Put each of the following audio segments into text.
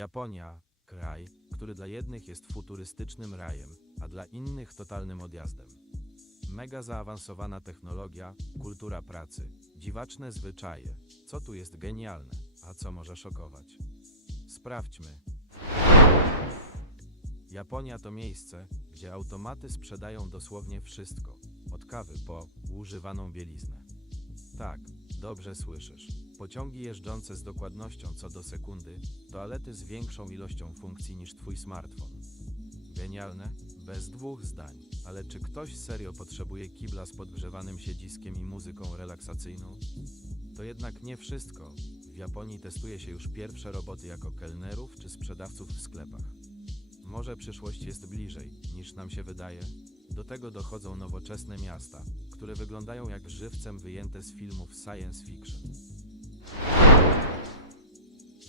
Japonia, kraj, który dla jednych jest futurystycznym rajem, a dla innych totalnym odjazdem. Mega zaawansowana technologia, kultura pracy, dziwaczne zwyczaje. Co tu jest genialne, a co może szokować? Sprawdźmy. Japonia to miejsce, gdzie automaty sprzedają dosłownie wszystko, od kawy po używaną bieliznę. Tak, dobrze słyszysz. Pociągi jeżdżące z dokładnością co do sekundy, toalety z większą ilością funkcji niż twój smartfon. Genialne? Bez dwóch zdań. Ale czy ktoś serio potrzebuje kibla z podgrzewanym siedziskiem i muzyką relaksacyjną? To jednak nie wszystko. W Japonii testuje się już pierwsze roboty jako kelnerów czy sprzedawców w sklepach. Może przyszłość jest bliżej, niż nam się wydaje? Do tego dochodzą nowoczesne miasta, które wyglądają jak żywcem wyjęte z filmów science fiction.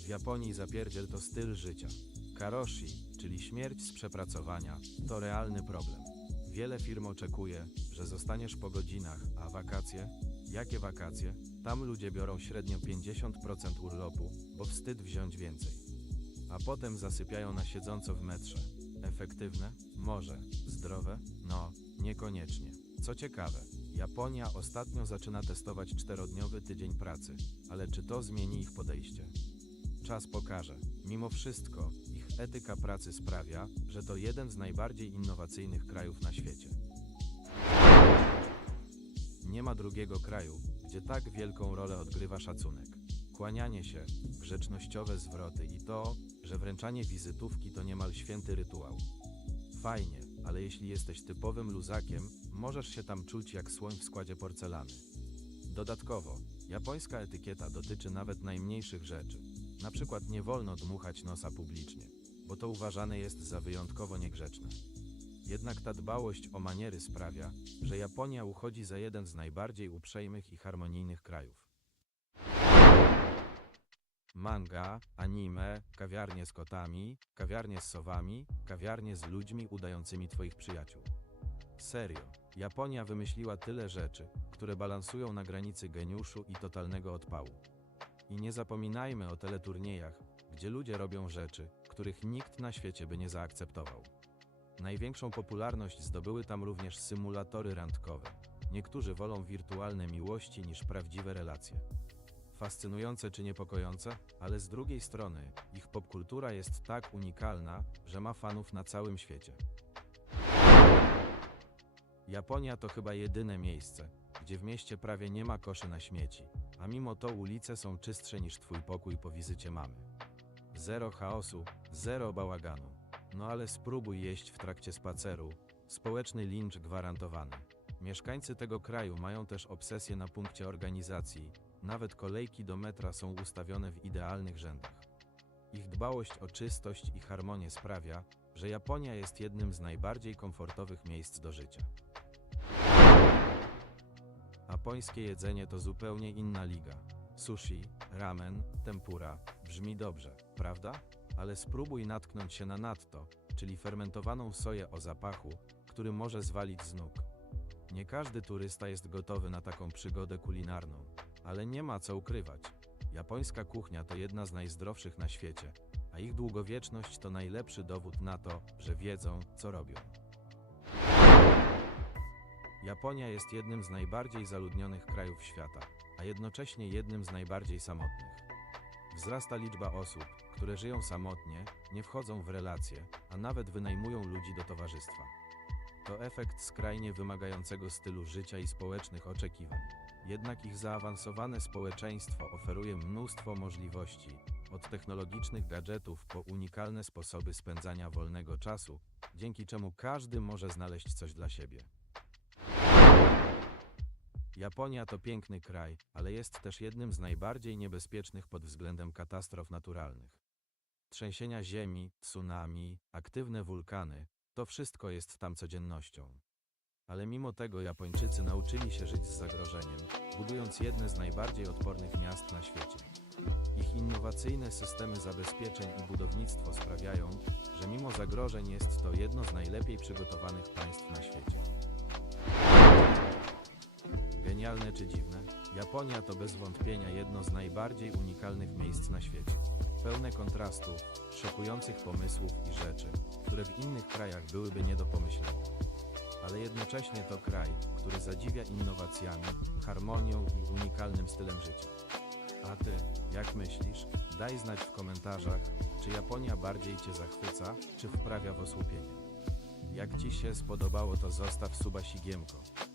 W Japonii zapierdziel to styl życia. Karoshi, czyli śmierć z przepracowania, to realny problem. Wiele firm oczekuje, że zostaniesz po godzinach, a wakacje? Jakie wakacje? Tam ludzie biorą średnio 50% urlopu, bo wstyd wziąć więcej. A potem zasypiają na siedząco w metrze. Efektywne? Może. Zdrowe? No, niekoniecznie. Co ciekawe, Japonia ostatnio zaczyna testować czterodniowy tydzień pracy, ale czy to zmieni ich podejście? Czas pokaże. Mimo wszystko, ich etyka pracy sprawia, że to jeden z najbardziej innowacyjnych krajów na świecie. Nie ma drugiego kraju, gdzie tak wielką rolę odgrywa szacunek. Kłanianie się, grzecznościowe zwroty i to, że wręczanie wizytówki to niemal święty rytuał. Fajnie, ale jeśli jesteś typowym luzakiem, możesz się tam czuć jak słoń w składzie porcelany. Dodatkowo, japońska etykieta dotyczy nawet najmniejszych rzeczy. Na przykład nie wolno dmuchać nosa publicznie, bo to uważane jest za wyjątkowo niegrzeczne. Jednak ta dbałość o maniery sprawia, że Japonia uchodzi za jeden z najbardziej uprzejmych i harmonijnych krajów. Manga, anime, kawiarnie z kotami, kawiarnie z sowami, kawiarnie z ludźmi udającymi twoich przyjaciół. Serio, Japonia wymyśliła tyle rzeczy, które balansują na granicy geniuszu i totalnego odpału. I nie zapominajmy o teleturniejach, gdzie ludzie robią rzeczy, których nikt na świecie by nie zaakceptował. Największą popularność zdobyły tam również symulatory randkowe. Niektórzy wolą wirtualne miłości niż prawdziwe relacje. Fascynujące czy niepokojące, ale z drugiej strony ich popkultura jest tak unikalna, że ma fanów na całym świecie. Japonia to chyba jedyne miejsce, gdzie w mieście prawie nie ma koszy na śmieci, a mimo to ulice są czystsze niż twój pokój po wizycie mamy. Zero chaosu, zero bałaganu. No ale spróbuj jeść w trakcie spaceru. Społeczny lincz gwarantowany. Mieszkańcy tego kraju mają też obsesję na punkcie organizacji. Nawet kolejki do metra są ustawione w idealnych rzędach. Ich dbałość o czystość i harmonię sprawia, że Japonia jest jednym z najbardziej komfortowych miejsc do życia. Japońskie jedzenie to zupełnie inna liga. Sushi, ramen, tempura brzmi dobrze, prawda? Ale spróbuj natknąć się na natto, czyli fermentowaną soję o zapachu, który może zwalić z nóg. Nie każdy turysta jest gotowy na taką przygodę kulinarną, ale nie ma co ukrywać. Japońska kuchnia to jedna z najzdrowszych na świecie, a ich długowieczność to najlepszy dowód na to, że wiedzą, co robią. Japonia jest jednym z najbardziej zaludnionych krajów świata, a jednocześnie jednym z najbardziej samotnych. Wzrasta liczba osób, które żyją samotnie, nie wchodzą w relacje, a nawet wynajmują ludzi do towarzystwa. To efekt skrajnie wymagającego stylu życia i społecznych oczekiwań. Jednak ich zaawansowane społeczeństwo oferuje mnóstwo możliwości, od technologicznych gadżetów po unikalne sposoby spędzania wolnego czasu, dzięki czemu każdy może znaleźć coś dla siebie. Japonia to piękny kraj, ale jest też jednym z najbardziej niebezpiecznych pod względem katastrof naturalnych. Trzęsienia ziemi, tsunami, aktywne wulkany to wszystko jest tam codziennością. Ale mimo tego Japończycy nauczyli się żyć z zagrożeniem, budując jedne z najbardziej odpornych miast na świecie. Ich innowacyjne systemy zabezpieczeń i budownictwo sprawiają, że mimo zagrożeń jest to jedno z najlepiej przygotowanych państw na świecie. Genialne czy dziwne, Japonia to bez wątpienia jedno z najbardziej unikalnych miejsc na świecie. pełne kontrastów, szokujących pomysłów i rzeczy, które w innych krajach byłyby nie do pomyślenia. Ale jednocześnie to kraj, który zadziwia innowacjami, harmonią i unikalnym stylem życia. A ty, jak myślisz? Daj znać w komentarzach, czy Japonia bardziej cię zachwyca, czy wprawia w osłupienie. Jak ci się spodobało, to zostaw suba sigiemko.